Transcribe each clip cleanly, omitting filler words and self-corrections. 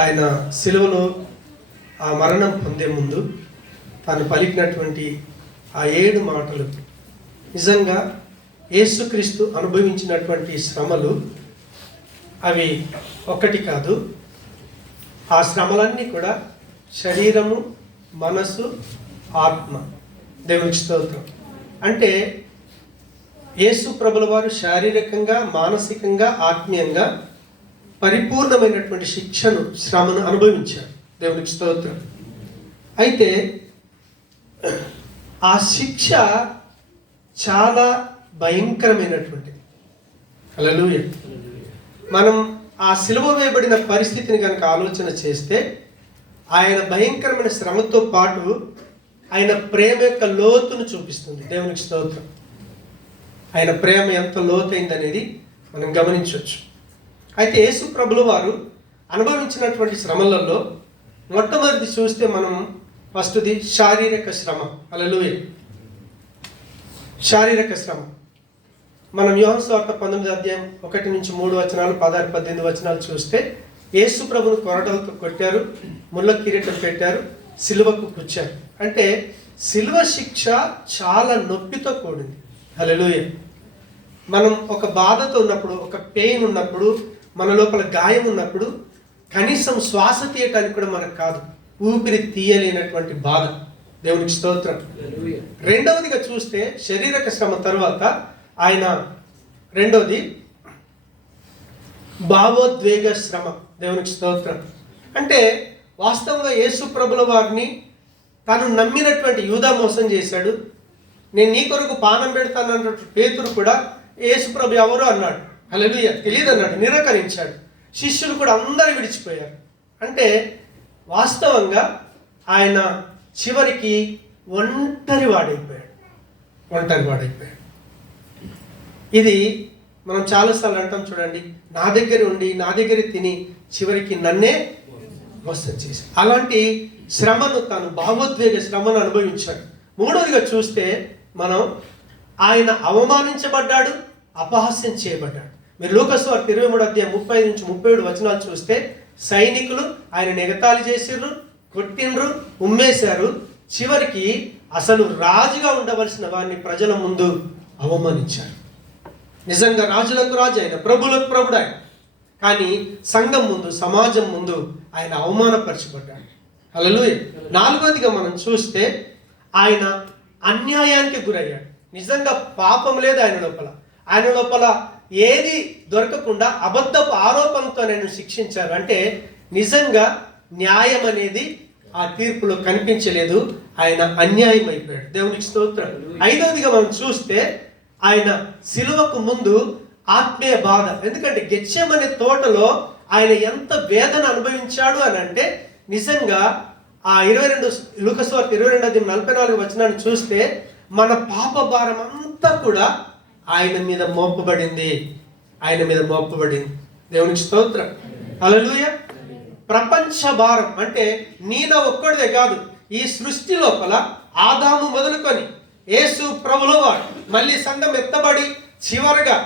ఆయన సిలువలో ఆ మరణం పొందే ముందు తాను పలికినటువంటి ఆ 7 మాటలు నిజంగా యేసుక్రీస్తు అనుభవించినటువంటి శ్రమలు అవి ఒకటి కాదు. ఆ శ్రమలన్నీ కూడా శరీరము, మనసు, ఆత్మ. దేవునికి స్తోత్రం. అంటే యేసు ప్రభుల వారు శారీరకంగా, మానసికంగా, ఆత్మీయంగా పరిపూర్ణమైనటువంటి శిక్షను, శ్రమను అనుభవించారు. దేవునికి స్తోత్రం. అయితే ఆ శిక్ష చాలా భయంకరమైనటువంటిది. హల్లెలూయా. మనం ఆ సిలువ వేయబడిన పరిస్థితిని కనుక ఆలోచన చేస్తే ఆయన భయంకరమైన శ్రమతో పాటు ఆయన ప్రేమ యొక్క లోతును చూపిస్తుంది. దేవునికి స్తోత్రం. ఆయన ప్రేమ ఎంత లోతైందనేది మనం గమనించవచ్చు. అయితే యేసు ప్రభుల వారు అనుభవించినటువంటి శ్రమలలో మొట్టమొదటి చూస్తే మనం ఫస్ట్ది శారీరక శ్రమ. హల్లెలూయా. శారీరక శ్రమ మనం యోహాను సువార్త 19 అధ్యాయం 1-3 16, 18 వచనాలు చూస్తే యేసు ప్రభును కొరడాలతో కొట్టారు, ముళ్ళ కిరీటం పెట్టారు, సిలువకు కూర్చారు. అంటే సిలువ శిక్ష చాలా నొప్పితో కూడింది. హల్లెలూయా. మనం ఒక బాధతో ఉన్నప్పుడు, ఒక పెయిన్ ఉన్నప్పుడు, మన లోపల గాయం ఉన్నప్పుడు కనీసం శ్వాస తీయటానికి కూడా మనకు కాదు, ఊపిరి తీయలేనటువంటి బాధ. దేవునికి స్తోత్రం. రెండవదిగా చూస్తే శారీరక శ్రమ తర్వాత ఆయన రెండవది భావోద్వేగ శ్రమ. దేవునికి స్తోత్రం. అంటే వాస్తవంగా యేసు ప్రభుల వారిని తాను నమ్మినటువంటి యూదా మోసం చేశాడు. నేను నీ కొరకు పానం పెడతానన్నటువంటి పేతురు కూడా యేసు ప్రభు ఎవరు అన్నాడు. హల్లెలూయా. తెలియదు అన్నాడు, నిరాకరించాడు. శిష్యులు కూడా అందరూ విడిచిపోయారు. అంటే వాస్తవంగా ఆయన చివరికి ఒంటరి వాడైపోయాడు. ఇది మనం చాలాసార్లు అంటాం చూడండి, నా దగ్గర ఉండి నా దగ్గర తిని చివరికి నన్నే మోసం చేశాడు. అలాంటి శ్రమను, తాను భావోద్వేగ శ్రమను అనుభవించాడు. మూడవదిగా చూస్తే మనం ఆయన అవమానించబడ్డాడు, అపహాస్యం చేయబడ్డాడు. మీరు లూకాసు వార్త 23 అధ్యాయం 35-37 వచనాలు చూస్తే సైనికులు ఆయన ఎగతాళి చేసిర్రు, కొట్టిండ్రు, ఉమ్మేశారు. చివరికి అసలు రాజుగా ఉండవలసిన వారిని ప్రజల ముందు అవమానించారు. నిజంగా రాజులకు రాజు ఆయన, ప్రభులకు ప్రభుడు ఆయన. కానీ సంఘం ముందు, సమాజం ముందు ఆయన అవమానపరచబడ్డాడు. హల్లెలూయా. నాలుగవదిగా మనం చూస్తే ఆయన అన్యాయానికి గురయ్యాడు. నిజంగా పాపం లేదు ఆయన లోపల ఏది దొరకకుండా అబద్ధపు ఆరోపణతో ఆయన శిక్షించారు. అంటే నిజంగా న్యాయం అనేది ఆ తీర్పులో కనిపించలేదు, ఆయన అన్యాయం అయిపోయాడు. దేవునికి స్తోత్రం. ఐదవదిగా మనం చూస్తే ఆయన సిలువకు ముందు ఆత్మీయ బాధ. ఎందుకంటే గెత్సేమనే తోటలో ఆయన ఎంత వేదన అనుభవించాడు అని అంటే నిజంగా ఆ 22 లూకాసు వార్త 22:44 వచనాన్ని చూస్తే మన పాప భారం అంతా కూడా ఆయన మీద మోపబడింది. దేవునికి స్తోత్రం. హల్లెలూయా. ప్రపంచ భారం అంటే నీలో ఒక్కడిదే కాదు, ఈ సృష్టి లోపల ఆదాము మొదలుకొని యేసు ప్రభుల వారు మళ్ళీ సంఘం ఎత్తబడి చివరగా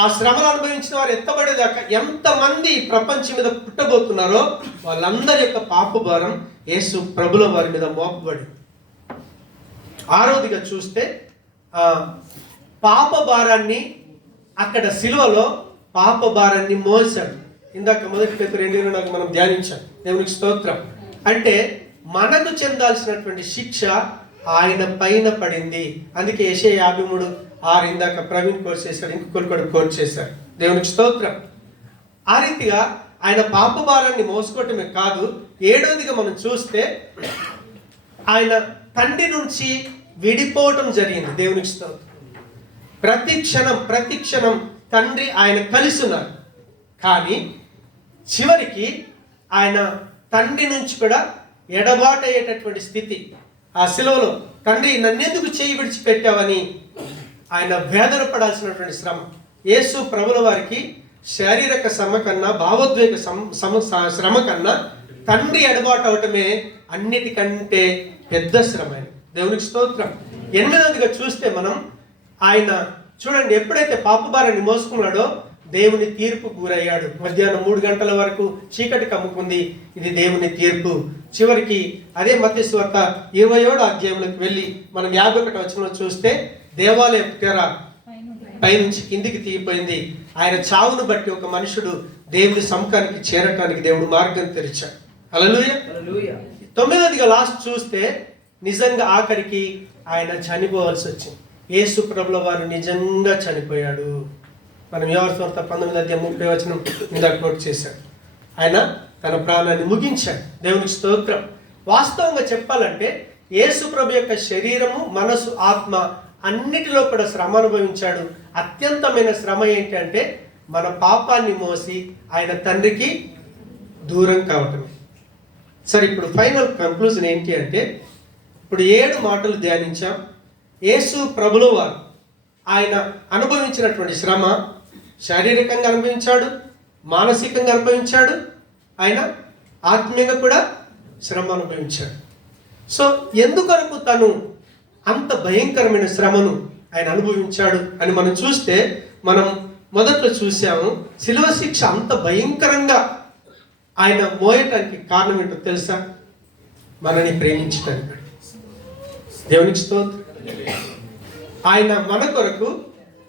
ఆ శ్రమలు అనుభవించిన వారు ఎత్తబడేదాకా ఎంతమంది ప్రపంచం మీద పుట్టబోతున్నారో వాళ్ళందరి యొక్క పాప భారం యేసు ప్రభుల వారి మీద మోపబడి. ఆరోదిగా చూస్తే పాప భారాన్ని అక్కడ సిలువలో పాప భారాన్ని మోసాడు. ఇందాక 1 పేతురు 2:2 మనం ధ్యానించాం. దేవునికి స్తోత్రం. అంటే మనకు చెందాల్సినటువంటి శిక్ష ఆయన పైన పడింది. అందుకే యెషయా 53:6 ఇందాక ప్రవీణ్ కోట్ చేశాడు, ఇంకొకరు కూడా కోట్ చేశారు. దేవునికి స్తోత్రం. ఆ రీతిగా ఆయన పాప భారాన్ని మోసుకోవటమే కాదు, ఏడవదిగా మనం చూస్తే ఆయన తండ్రి నుంచి విడిపోవటం జరిగింది. దేవునికి స్తోత్రం. ప్రతి క్షణం తండ్రి ఆయన కలిసి ఉన్నారు. కానీ చివరికి ఆయన తండ్రి నుంచి కూడా ఎడబాటు అయ్యేటటువంటి స్థితి. ఆ సిలువలో తండ్రి నన్నెందుకు చేయి విడిచిపెట్టావని ఆయన వేదన పడాల్సినటువంటి శ్రమ. యేసు ప్రభుల వారికి శారీరక శ్రమ కన్నా, భావోద్వేగ శ్రమ కన్నా తండ్రి ఎడబాటు అవటమే అన్నిటికంటే పెద్ద శ్రమ. దేవునికి స్తోత్రం. 8వదిగా చూస్తే మనం ఆయన చూడండి, ఎప్పుడైతే పాప భారాన్ని మోసుకున్నాడో దేవుని తీర్పు గురయ్యాడు. మధ్యాహ్నం 3 గంటల వరకు చీకటి కమ్ముకుంది. ఇది దేవుని తీర్పు. చివరికి అదే మత్తయి సువార్త 27వ అధ్యాయంలోకి వెళ్ళి మనం 51వ వచనంలో చూస్తే దేవాలయం తెర పైనుంచి కిందికి తీగిపోయింది. ఆయన చావును బట్టి ఒక మనుషుడు దేవుని సముఖానికి చేరటానికి దేవుడు మార్గం తెరిచాడు. హల్లెలూయా. 9వదిగా లాస్ట్ చూస్తే నిజంగా ఆఖరికి ఆయన చనిపోవాల్సి వచ్చింది. యేసు ప్రభుల వారు నిజంగా చనిపోయాడు. మనం యోహాను సువార్త 19:30 వచనం ఇందాక నోట్ చేశాడు. ఆయన తన ప్రాణాన్ని ముగించాడు. దేవునికి స్తోత్రం. వాస్తవంగా చెప్పాలంటే యేసు ప్రభు యొక్క శరీరము, మనసు, ఆత్మ అన్నిటిలో కూడా శ్రమ అనుభవించాడు. అత్యంతమైన శ్రమ ఏంటంటే మన పాపాన్ని మోసి ఆయన తండ్రికి దూరం కావటమే. సరే, ఇప్పుడు ఫైనల్ కంక్లూజన్ ఏంటి అంటే, ఇప్పుడు 7 మాటలు ధ్యానించాం. యేసు ప్రభుల వారు ఆయన అనుభవించినటువంటి శ్రమ శారీరకంగా అనుభవించాడు, మానసికంగా అనుభవించాడు, ఆయన ఆత్మీయంగా కూడా శ్రమ అనుభవించాడు. సో ఎందుకొరకు తను అంత భయంకరమైన శ్రమను ఆయన అనుభవించాడు అని మనం చూస్తే, మనం మొదట్లో చూసాము శిలువ శిక్ష అంత భయంకరంగా ఆయన మోయటానికి కారణం ఏంటో తెలుసా? మనని ప్రేమించడానికి. దేవునికి స్తోత్రం. ఆయన మన కొరకు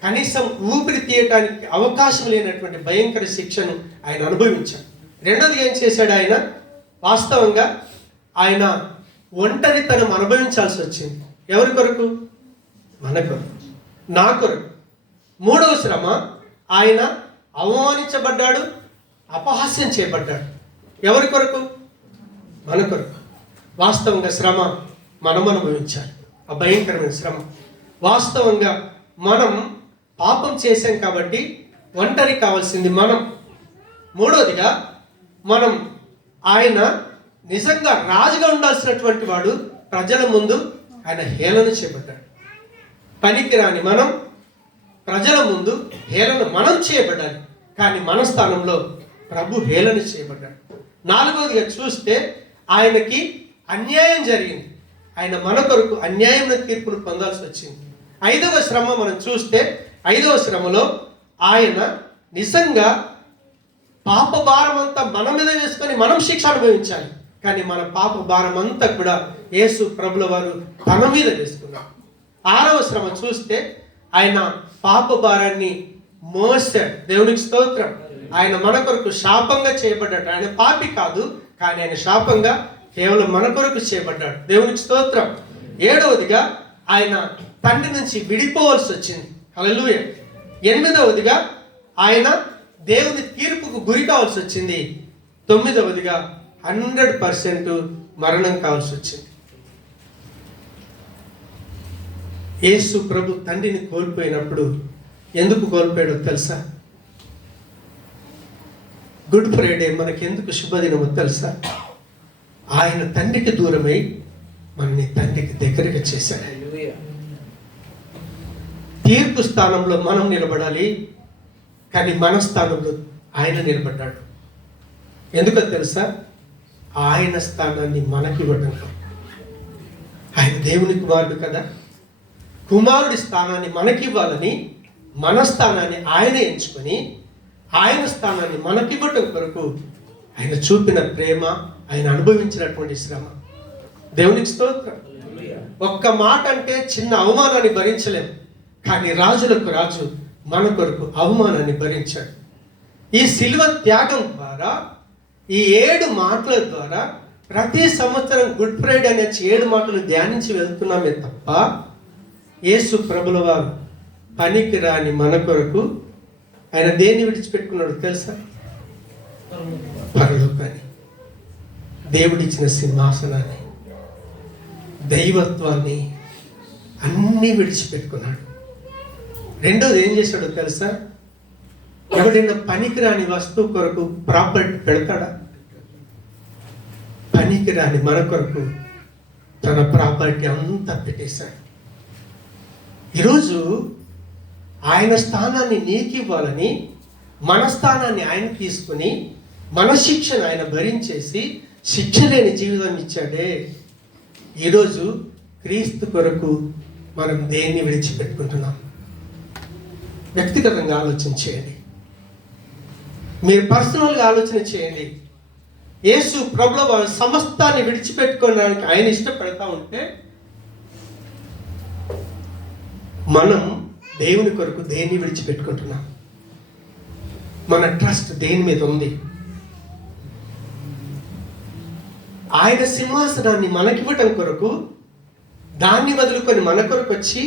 కనీసం ఊపిరి తీయటానికి అవకాశం లేనటువంటి భయంకర శిక్షను ఆయన అనుభవించాడు. రెండోది ఏం చేశాడు ఆయన? వాస్తవంగా ఆయన ఒంటరితనం అనుభవించాల్సి వచ్చింది. ఎవరి కొరకు? మన కొరకు, నా కొరకు. మూడవ శ్రమ, ఆయన అవమానించబడ్డాడు, అపహాస్యం చేయబడ్డాడు. ఎవరి కొరకు? మన కొరకు. వాస్తవంగా శ్రమ మనం అనుభవించాలి, ఆ భయంకరమైన శ్రమ. వాస్తవంగా మనం పాపం చేశాం కాబట్టి ఒంటరి కావాల్సింది మనం. మూడోదిగా మనం ఆయన నిజంగా రాజుగా ఉండాల్సినటువంటి వాడు ప్రజల ముందు ఆయన హేళన చేయబడ్డాడు. పనికిరాని మనం ప్రజల ముందు హేళన మనం చేయబడ్డాలి, కానీ మన స్థానంలో ప్రభు హేళన చేయబడ్డాడు. నాలుగవదిగా చూస్తే ఆయనకి అన్యాయం జరిగింది. ఆయన మన కొరకు అన్యాయమైన తీర్పును పొందాల్సి వచ్చింది. 5వ శ్రమ మనం చూస్తే 5వ శ్రమలో ఆయన నిజంగా పాప భారం అంతా మన మీద వేసుకొని మనం శిక్ష అనుభవించాలి, కానీ మన పాప భారం అంతా కూడా యేసు ప్రభుల వారు తన మీద వేసుకున్నారు. 6వ శ్రమ చూస్తే ఆయన పాప భారాన్ని మోసాడు. దేవునికి స్తోత్రం. ఆయన మన కొరకు శాపంగా చేయబడ్డాడు. ఆయన పాపి కాదు, కానీ ఆయన శాపంగా కేవలం మన కొరకు చేయబడ్డాడు. దేవునికి స్తోత్రం. 7వదిగా ఆయన తండ్రి నుంచి విడిపోవాల్సి వచ్చింది. హల్లెలూయా. 8వదిగా ఆయన దేవుని తీర్పుకు గురి కావాల్సి వచ్చింది. 9వదిగా 100% మరణం కావాల్సి వచ్చింది. యేసు ప్రభు తండ్రిని కోల్పోయినప్పుడు ఎందుకు కోల్పోయాడో తెలుసా? గుడ్ ఫ్రైడే మనకి ఎందుకు శుభదినమో తెలుసా? ఆయన తండ్రికి దూరమై మనని తండ్రికి దగ్గరగా చేశాడు. తీర్పు స్థానంలో మనం నిలబడాలి, కానీ మన స్థానంలో ఆయన నిలబడ్డాడు. ఎందుకో తెలుసా? ఆయన స్థానాన్ని మనకి ఇవ్వడం. ఆయన దేవుని కుమారుడు కదా, కుమారుడి స్థానాన్ని మనకి ఇవ్వాలని మన స్థానాన్ని ఆయన ఎంచుకొని ఆయన స్థానాన్ని మనకివ్వటం కొరకు ఆయన చూపిన ప్రేమ, ఆయన అనుభవించినటువంటి శ్రమ. దేవునికి స్తోత్రం. ఒక్క మాట అంటే చిన్న అవమానాన్ని భరించలేము, కానీ రాజులకు రాజు మన కొరకు అవమానాన్ని భరించాడు. ఈ శిలువ త్యాగం ద్వారా, ఈ 7 మాటల ద్వారా ప్రతి సంవత్సరం గుడ్ ఫ్రైడే అనే 7 మాటలు ధ్యానించి వెళ్తున్నామే తప్ప, యేసు ప్రభుల వారు పనికి రాని మన కొరకు ఆయన దేన్ని విడిచిపెట్టుకున్నాడు తెలుసా? పరలోకాన్ని, దేవుడిచ్చిన సింహాసనాన్ని, దైవత్వాన్ని అన్నీ విడిచిపెట్టుకున్నాడు. రెండోది ఏం చేశాడో తెలుసా? ఎవడైనా పనికిరాని వస్తువు కొరకు ప్రాపర్టీ పెడతాడా? పనికిరాని మన కొరకు తన ప్రాపర్టీ అంతా పెట్టేశాడు. ఈరోజు ఆయన స్థానాన్ని నీకు ఇవ్వాలని మన స్థానాన్ని ఆయన తీసుకుని మన శిక్షను ఆయన భరించేసి శిక్ష లేని జీవితం ఇచ్చాడే. ఈరోజు క్రీస్తు కొరకు మనం దేన్ని విడిచిపెట్టుకుంటున్నాం? వ్యక్తిగతంగా ఆలోచించేయండి. మీరు పర్సనల్గా ఆలోచన చేయండి. యేసు ప్రభుల వారు సమస్తాన్ని విడిచిపెట్టుకోవడానికి ఆయన ఇష్టపడతా ఉంటే, మనం దేవుని కొరకు దేన్ని విడిచిపెట్టుకుంటున్నాం? మన ట్రస్ట్ దేని మీద ఉంది? ఆయన సింహాసనాన్ని మనకివ్వటం కొరకు దాన్ని వదులుకొని మన కొరకు వచ్చి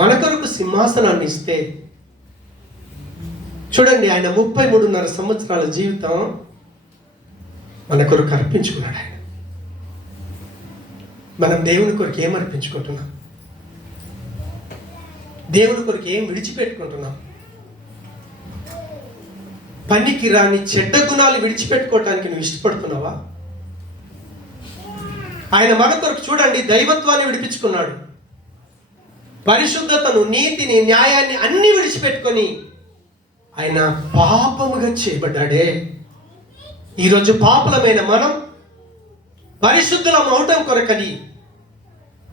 మన కొరకు సింహాసనాన్ని ఇస్తే, చూడండి, ఆయన 33.5 సంవత్సరాల జీవితం మన కొరకు అర్పించుకున్నాడు. ఆయన మనం దేవుని కొరకు ఏం అర్పించుకుంటున్నాం? దేవుని కొరకు ఏం విడిచిపెట్టుకుంటున్నాం? పనికి రాని చెడ్డ గుణాలు విడిచిపెట్టుకోవటానికి నువ్వు ఇష్టపడుతున్నావా? ఆయన మన కొరకు చూడండి దైవత్వాన్ని విడిపించుకున్నాడు. పరిశుద్ధతను, నీతిని, న్యాయాన్ని అన్ని విడిచిపెట్టుకొని ఆయన పాపముగా చేయబడ్డాడే. ఈరోజు పాపులమైన మనం పరిశుద్ధులం అవటం కొరకని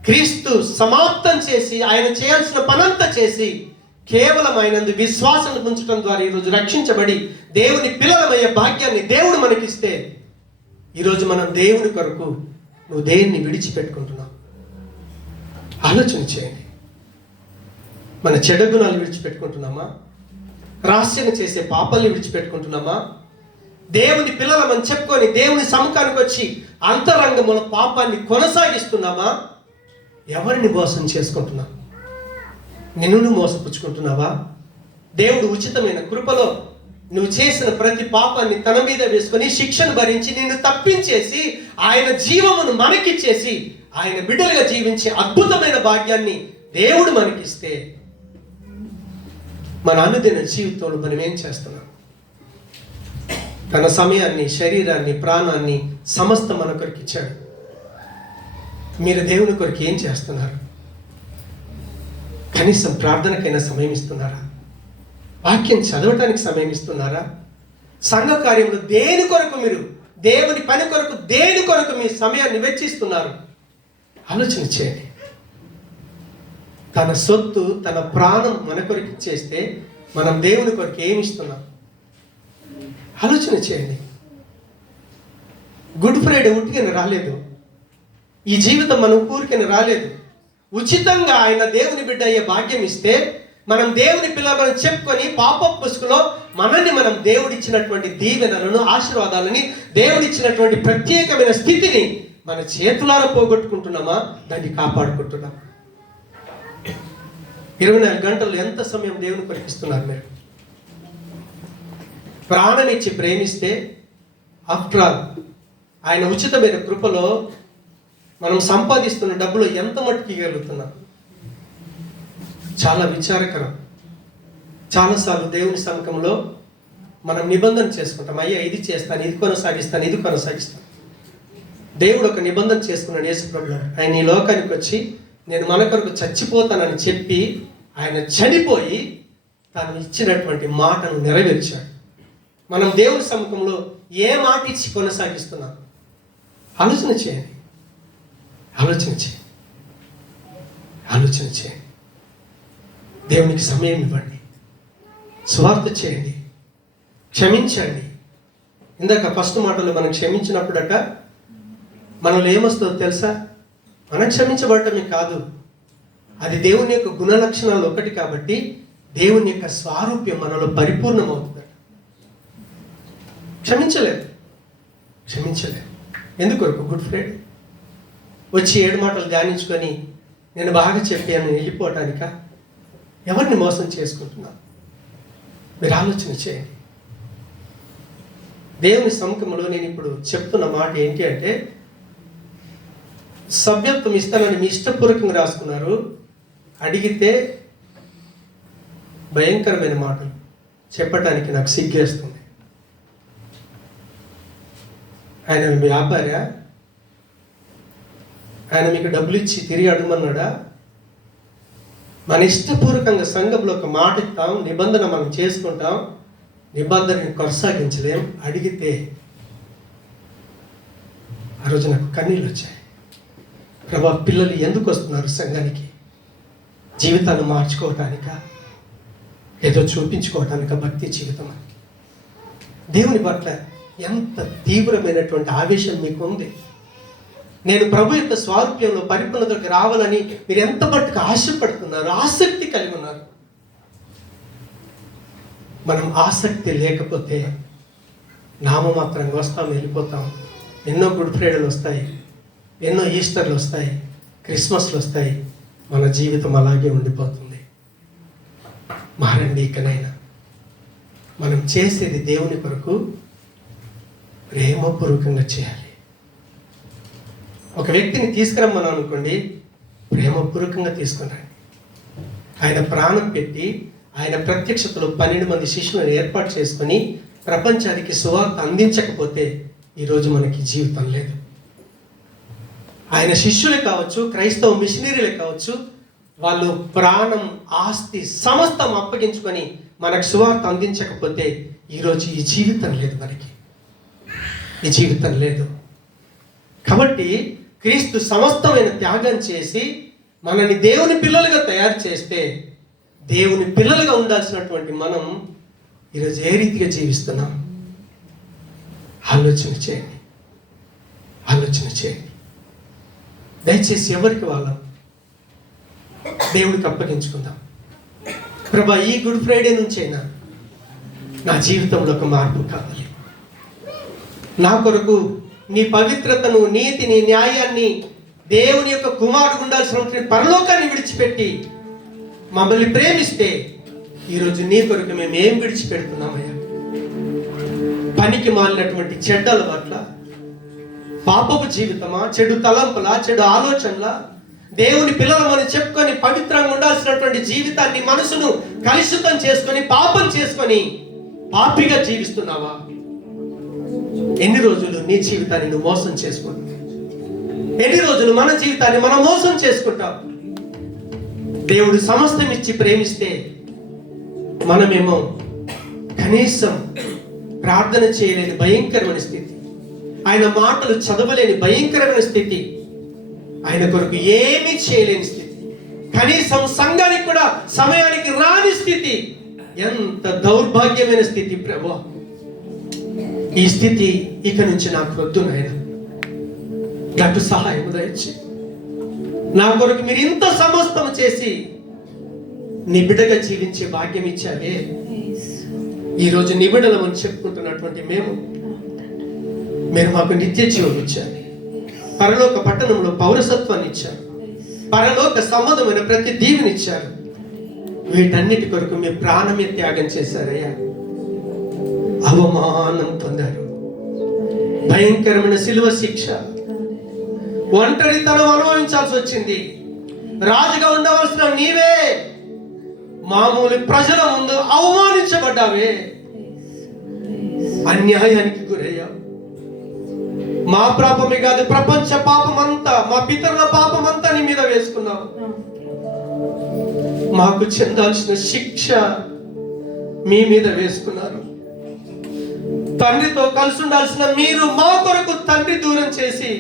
క్రీస్తు సమాప్తం చేసి ఆయన చేయాల్సిన పనంతా చేసి కేవలం ఆయనందు విశ్వాసం ఉంచడం ద్వారా ఈరోజు రక్షించబడి దేవుని పిల్లలమయ్యే భాగ్యాన్ని దేవుడు మనకిస్తే, ఈరోజు మనం దేవుని కొరకు నువ్వు దేన్ని విడిచిపెట్టుకుంటున్నావు? ఆలోచన చేయండి. మన చెడు గుణాలు విడిచిపెట్టుకుంటున్నామా? రహస్యంగా చేసే పాపాలని విడిచిపెట్టుకుంటున్నామా? దేవుని పిల్లలమని చెప్పుకొని దేవుని సముఖానికి వచ్చి అంతరంగముల పాపాన్ని కొనసాగిస్తున్నామా? ఎవరిని మోసం చేసుకుంటున్నావు? నిన్ను మోసపుచ్చుకుంటున్నావా? దేవుడు ఉచితమైన కృపలో నువ్వు చేసిన ప్రతి పాపాన్ని తన మీద వేసుకొని శిక్షను భరించి నిన్ను తప్పించేసి ఆయన జీవమును మనకిచ్చేసి ఆయన బిడ్డలుగా జీవించే అద్భుతమైన భాగ్యాన్ని దేవుడు మనకిస్తే, మన అనుదిన జీవితంలో మనం ఏం చేస్తున్నాం? తన సమయాన్ని, శరీరాన్ని, ప్రాణాన్ని సమస్త మన కొరకు ఇచ్చాడు. మీరు దేవుని కొరకు ఏం చేస్తున్నారు? కనీసం ప్రార్థనకైనా సమయం ఇస్తున్నారా? వాక్యం చదవటానికి సమయం ఇస్తున్నారా? సంఘ కార్యంలో దేని కొరకు మీరు, దేవుని పని కొరకు దేని కొరకు మీ సమయాన్ని వెచ్చిస్తున్నారు? ఆలోచన చేయండి. తన సొత్తు, తన ప్రాణం మన కొరకు ఇచ్చేస్తే మనం దేవుని కొరకు ఏమి ఇస్తున్నాం? ఆలోచన చేయండి. గుడ్ ఫ్రైడే ఉట్టికైనా రాలేదు. ఈ జీవితం మనం ఊరికైనా రాలేదు. ఉచితంగా ఆయన దేవుని బిడ్డ అయ్యే భాగ్యం ఇస్తే మనం దేవుని పిల్లలను చెప్పుకొని పాప పుస్తకంలో మనల్ని మనం దేవుడిచ్చినటువంటి దీవెనలను, ఆశీర్వాదాలని, దేవుడిచ్చినటువంటి ప్రత్యేకమైన స్థితిని మన చేతులారా పోగొట్టుకుంటున్నామా? దాన్ని కాపాడుకుంటున్నాం. 24 గంటలు ఎంత సమయం దేవుని కొరికిస్తున్నారు మీరు? ప్రాణమిచ్చి ప్రేమిస్తే ఆఫ్టర్ ఆల్ ఆయన ఉచితమైన కృపలో మనం సంపాదిస్తున్న డబ్బులు ఎంత మట్టుకు ఇవ్వగలుగుతున్నాం? చాలా విచారకరం. చాలాసార్లు దేవుని సముఖంలో మనం నిబంధన చేసుకుంటాం. అయ్యా ఇది చేస్తాను, ఇది కొనసాగిస్తాను, ఇది కొనసాగిస్తాను. దేవుడు ఒక నిబంధన చేసుకున్నాడు. యేసుప్రభువు ఆయన ఈ లోకానికి వచ్చి నేను మన కొరకు చచ్చిపోతానని చెప్పి ఆయన చనిపోయి తాను ఇచ్చినటువంటి మాటను నెరవేర్చాడు. మనం దేవుని సముఖంలో ఏ మాట ఇచ్చి కొనసాగిస్తున్నాం? ఆలోచన చేయండి. ఆలోచన చేయండి. ఆలోచన చేయండి. దేవునికి సమయం ఇవ్వండి. స్వార్థ చేయండి. క్షమించండి. ఇందాక ఫస్ట్ మాటలో మనం క్షమించినప్పుడట మనలో ఏమొస్తుందో తెలుసా? మనం క్షమించబడటమే కాదు, అది దేవుని యొక్క గుణ లక్షణాలు ఒకటి కాబట్టి దేవుని యొక్క స్వారూప్యం మనలో పరిపూర్ణమవుతుంది. క్షమించలేదు. ఎందుకొరకు? గుడ్ ఫ్రైడే వచ్చి 7 మాటలు ధ్యానించుకొని నేను బాగా చెప్పాను వెళ్ళిపోవటానిక? ఎవరిని మోసం చేసుకుంటున్నా? మీరు ఆలోచన చేయండి. దేవుని సముఖంలో నేను ఇప్పుడు చెప్తున్న మాట ఏంటి అంటే, సభ్యత్వం ఇస్తానని మీ ఇష్టపూర్వకంగా రాసుకున్నారు. అడిగితే భయంకరమైన మాటలు చెప్పటానికి నాకు సిగ్గేస్తుంది. ఆయన మీ వ్యాపారా? ఆయన మీకు డబ్బులు ఇచ్చి తిరిగి అడగమన్నాడా? మన ఇష్టపూర్వకంగా సంఘంలో ఒక మాట ఇస్తాం, నిబంధన మనం చేసుకుంటాం, నిబంధనని కొనసాగించలేం. అడిగితే ఆ రోజు నాకు కన్నీళ్ళు వచ్చాయి. ప్రభా, పిల్లలు ఎందుకు వస్తున్నారు సంఘానికి? జీవితాన్ని మార్చుకోవటానిక, ఏదో చూపించుకోవటానిక భక్తి జీవితం? దేవుని పట్ల ఎంత తీవ్రమైనటువంటి ఆవేశం మీకు ఉంది? నేను ప్రభు యొక్క స్వారూప్యంలో పరిపూర్ణతకు రావాలని మీరు ఎంత మట్టుకు ఆశపడుతున్నారు, ఆసక్తి కలిగి ఉన్నారు? మనం ఆసక్తి లేకపోతే నామమాత్రంగా వస్తాం, వెళ్ళిపోతాం. ఎన్నో గుడ్ ఫ్రైడేలు వస్తాయి, ఎన్నో ఈస్టర్లు వస్తాయి, క్రిస్మస్లు వస్తాయి, మన జీవితం అలాగే ఉండిపోతుంది. మారండి. ఇకనైనా మనం చేసేది దేవుని కొరకు ప్రేమపూర్వకంగా చేయాలి. ఒక వ్యక్తిని తీసుకురమ్మని అనుకోండి, ప్రేమపూర్వకంగా తీసుకురండి. ఆయన ప్రాణం పెట్టి ఆయన ప్రత్యక్షతలో 12 మంది శిష్యులను ఏర్పాటు చేసుకొని ప్రపంచానికి సువార్త అందించకపోతే ఈరోజు మనకి జీవితం లేదు. ఆయన శిష్యులే కావచ్చు, క్రైస్తవ మిషనరీలే కావచ్చు, వాళ్ళు ప్రాణం, ఆస్తి సమస్తం అప్పగించుకొని మనకు సువార్త అందించకపోతే ఈరోజు ఈ జీవితం లేదు, మనకి ఈ జీవితం లేదు. కాబట్టి క్రీస్తు సమస్తమైన త్యాగం చేసి మనని దేవుని పిల్లలుగా తయారు చేస్తే, దేవుని పిల్లలుగా ఉండాల్సినటువంటి మనం ఈరోజు ఏ రీతిగా జీవిస్తున్నాం? ఆలోచన చేయండి, ఆలోచన చేయండి. దయచేసి ఎవరికి వాళ్ళం దేవుడికి అప్పగించుకుందాం. ప్రభా, ఈ గుడ్ ఫ్రైడే నుంచైనా నా జీవితంలో ఒక మార్పు కావాలి. నా కొరకు నీ పవిత్రతను, నీతిని, న్యాయాన్ని, దేవుని యొక్క కుమారుడు ఉండాల్సిన పరలోకాన్ని విడిచిపెట్టి మమ్మల్ని ప్రేమిస్తే ఈరోజు నీ కొరకు మేము ఏం విడిచిపెడుతున్నామయ్యా? పనికి మాలినటువంటి చెడ్డ అలవాట్ల, పాపపు జీవితమా, చెడు తలంపుల, చెడు ఆలోచనల, దేవుని పిల్లలమని చెప్పుకొని పవిత్రంగా ఉండాల్సినటువంటి జీవితాన్ని, మనసును కలుషితం చేసుకొని, పాపం చేసుకొని పాపిగా జీవిస్తున్నావా? ఎన్ని రోజులు నీ జీవితాన్ని నువ్వు మోసం చేసుకుంటావు? ఎన్ని రోజులు మన జీవితాన్ని మనం మోసం చేసుకుంటాం? దేవుడు సమస్తం ఇచ్చి ప్రేమిస్తే మనమేమో కనీసం ప్రార్థన చేయలేని భయంకరమైన స్థితి, ఆయన మాటలు చదవలేని భయంకరమైన స్థితి, ఆయన కొరకు ఏమీ చేయలేని స్థితి, కనీసం సంఘానికి కూడా సమయానికి రాని స్థితి. ఎంత దౌర్భాగ్యమైన స్థితి ప్రభువా! ఈ స్థితి ఇక నుంచి నాకు వద్దు నాయన. నాకు సహాయం దయచేయి. నా కొరకు మీరు ఇంత సమస్తం చేసి నీ బిడ్డగా జీవించే భాగ్యం ఇచ్చావే. ఈరోజు నీ బిడ్డలమని చెప్పుకుంటున్నటువంటి మీరు మాకు నిత్య జీవం ఇచ్చారు, పరలోక పట్టణంలో పౌరసత్వాన్ని ఇచ్చారు, పరలోక సంబంధమైన ప్రతి దీవెని ఇచ్చారు. వీటన్నిటి కొరకు మీ ప్రాణమే త్యాగం చేశారయ్యా. అవమానం పొందారు, భయంకరమైన శిలువ శిక్ష, ఒంటరితనం అనుభవించాల్సి వచ్చింది. రాజుగా ఉండవలసిన నీవే మామూలు ప్రజల ముందు అవమానించబడ్డావే, అన్యాయానికి గురయ్యావు. మా పాపమే కాదు, ప్రపంచ పాపమంతా, మా పితరుల పాపమంతా నీ మీద వేసుకున్నావు. మాకు చెందాల్సిన శిక్ష మీ మీద వేసుకున్నారు. తండ్రితో కలిసి ఉండాల్సిన మీరు మా కొరకు తండ్రి దూరం చేసి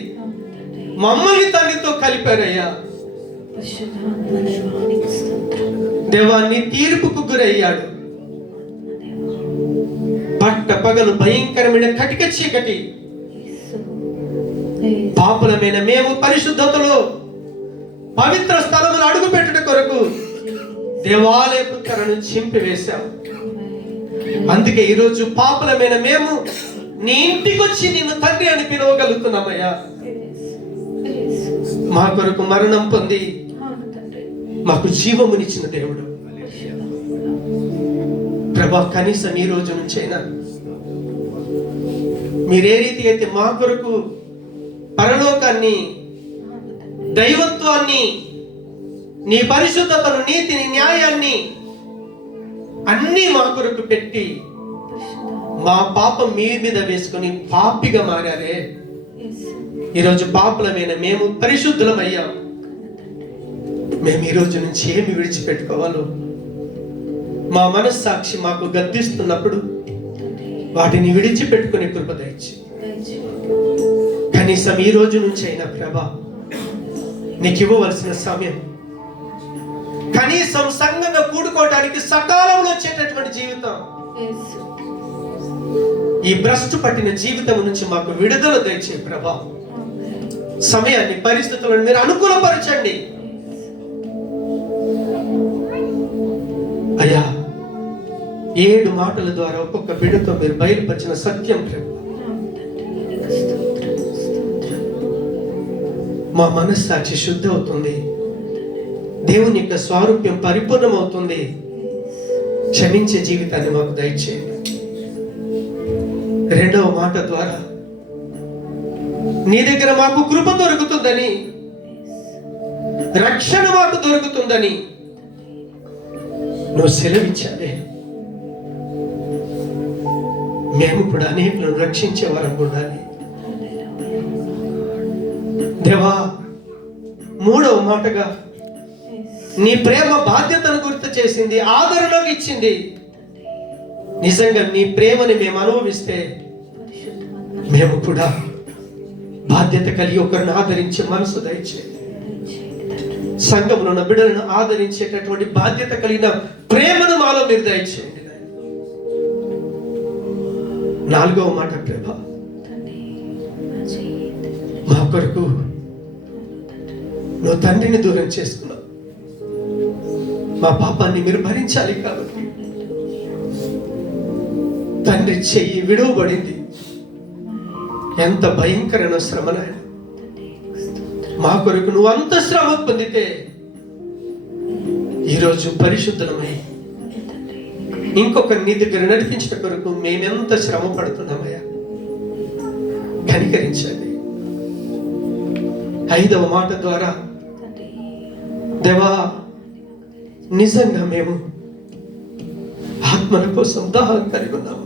మమ్మల్ని తండ్రితో కలిపారయ్యా. దేవాన్ని తీర్పుకు గురయ్యాడు. పట్ట పగలు భయంకరమైన కటిక చీకటి, పాపులమైన మేము పరిశుద్ధతలో పవిత్ర స్థలములు అడుగు పెట్టుట కొరకు దేవాలయపు తెరను చింపివేశావు. అందుకే ఈరోజు పాపులమైన మేము నీ ఇంటికి వచ్చి నిన్ను తండ్రి అని పిలవగలుగుతున్నామయ్యా. మా కొరకు మరణం పొంది మాకు జీవమునిచ్చిన దేవుడు ప్రభా, కనీసం ఈ రోజు నుంచైనా మీరే రీతి అయితే మా కొరకు పరలోకాన్ని, దైవత్వాన్ని, నీ పరిశుద్ధతను, నీతిని, న్యాయాన్ని అన్నీ మా కొరకు పెట్టి మా పాపం మీ మీద వేసుకొని పాపిగా మారారే. ఈరోజు పాపులమైన మేము పరిశుద్ధులమయ్యాం. మేము ఈ రోజు నుంచి ఏమి విడిచిపెట్టుకోవాలో మా మనస్సాక్షి మాకు గద్దిస్తున్నప్పుడు వాటిని విడిచిపెట్టుకునే కృప దయచేయి. కనీసం ఈ రోజు నుంచి అయినా ప్రభా, నీకు ఇవ్వవలసిన సమయం, కనీసం సంఘంగా కూడుకోవడానికి సకాలంలో వచ్చేటటువంటి జీవితం ఈ భ్రష్టు పట్టిన జీవితం నుంచి మాకు విడుదల దయచే ప్రభా. సమయాన్ని, పరిస్థితులను మీరు అనుకూలపరచండి అయ్యా. 7 మాటల ద్వారా ఒక్కొక్క బిడ్డతో మీరు బయలుపరిచిన సత్యం ప్రభు, మా మనస్సాక్షి శుద్ధ అవుతుంది, దేవుని యొక్క స్వారూప్యం పరిపూర్ణమవుతుంది. క్షమించే జీవితాన్ని మాకు దయచేయండి. 2వ మాట ద్వారా నీ దగ్గర మాకు కృప దొరుకుతుందని, రక్షణ మాకు దొరుకుతుందని నువ్వు సెలవిచ్చావే. మేము కూడా అనేకులను రక్షించే వారం ఉండాలి దేవా. 3వ మాటగా నీ ప్రేమ బాధ్యతను గుర్తు చేసింది, ఆదరణలోకి ఇచ్చింది. నిజంగా నీ ప్రేమని మేము అనుభవిస్తే మేము కూడా బాధ్యత కలిగి ఒకరిని ఆదరించే మనసు దయచేయండి. సంఘంలో ఉన్న బిడ్డలను ఆదరించేటటువంటి బాధ్యత కలిగిన ప్రేమను మాలో మీరు దయచేయండి. 4వ మాట ప్రభా, మా కొరకు నువ్వు తండ్రిని దూరం చేసుకున్నావు. మా పాపాన్ని మీరు భరించాలి కాబట్టి తండ్రి చెయ్యి విడువబడింది. ఎంత భయంకరమైన శ్రమ నాయన. మా కొరకు నువ్వు అంత శ్రమ పొందితే ఈరోజు పరిశుద్ధమై ఇంకొకరి నీ దగ్గర నడిపించిన కొరకు మేమెంత శ్రమ పడుతున్నామయ్యా, కనికరించండి. 5వ మాట ద్వారా దేవా, నిజంగా మేము ఆత్మల కోసం దాహం కలిగి ఉన్నాము.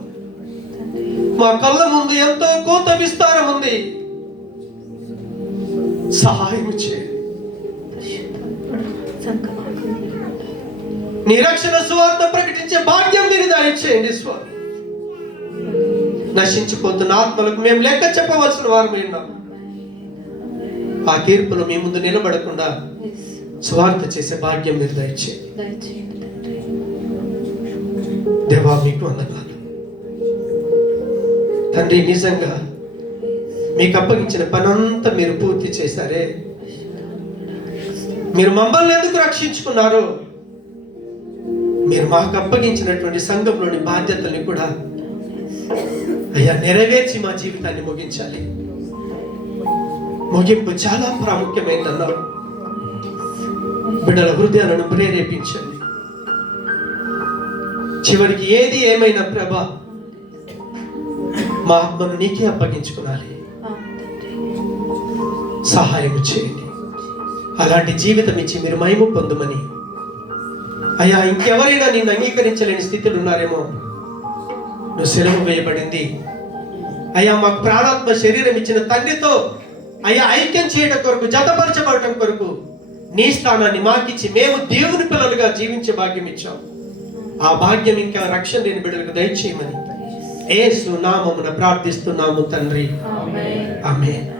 మా కళ్ళ ముందు ఎంతో కోత విస్తారం ఉంది, సహాయం చేయండి. నీ రక్షణ సువార్త ప్రకటించే భాగ్యం మీరు దయచేయండి స్వామి. నశించిపోతున్న ఆత్మలకు మేము లెక్క చెప్పవలసిన వారమే ఉన్నాము. ఆ తీర్పును మీ ముందు నిలబడకుండా సువార్త చేసే భాగ్యం మీరు దయచేయండి దేవా. మీకు వందనాలు తండ్రి. నిజంగా మీకు అప్పగించిన పనంతా మీరు పూర్తి చేశారే. మీరు మమ్మల్ని ఎందుకు రక్షించుకున్నారో, మీరు మాకు అప్పగించినటువంటి సంఘంలోని బాధ్యతల్ని కూడా అయ్యా నెరవేర్చి మా జీవితాన్ని ముగించాలి. ముగింపు చాలా ప్రాముఖ్యమైనదన్నారు. బిడ్డల హృదయాలను ప్రేరేపించండి. చివరికి ఏది ఏమైనా ప్రభా, మా ఆత్మను నీకే అప్పగించుకోవాలి. సహాయం చేయండి. అలాంటి జీవితం ఇచ్చి మీరు మహిమ పొందమని. అయ్యా, ఇంకెవరైనా నిన్ను అంగీకరించలేని స్థితిలో ఉన్నారేమో, నువ్వు సెలవు వేయబడింది అయ్యా. మాకు ప్రాణాత్మ శరీరం ఇచ్చిన తండ్రితో అయ్యా ఐక్యం చేయడం కొరకు, జతపరచబడటం కొరకు నీ స్థానాన్ని మాకిచ్చి మేము దేవుని పిల్లలుగా జీవించే భాగ్యం ఇచ్చాం. ఆ భాగ్యం ఇంకా రక్షణ లేని బిడ్డలకు దయచేయమని యేసు నామమున ప్రార్థిస్తున్నాము తండ్రి. ఆమేన్.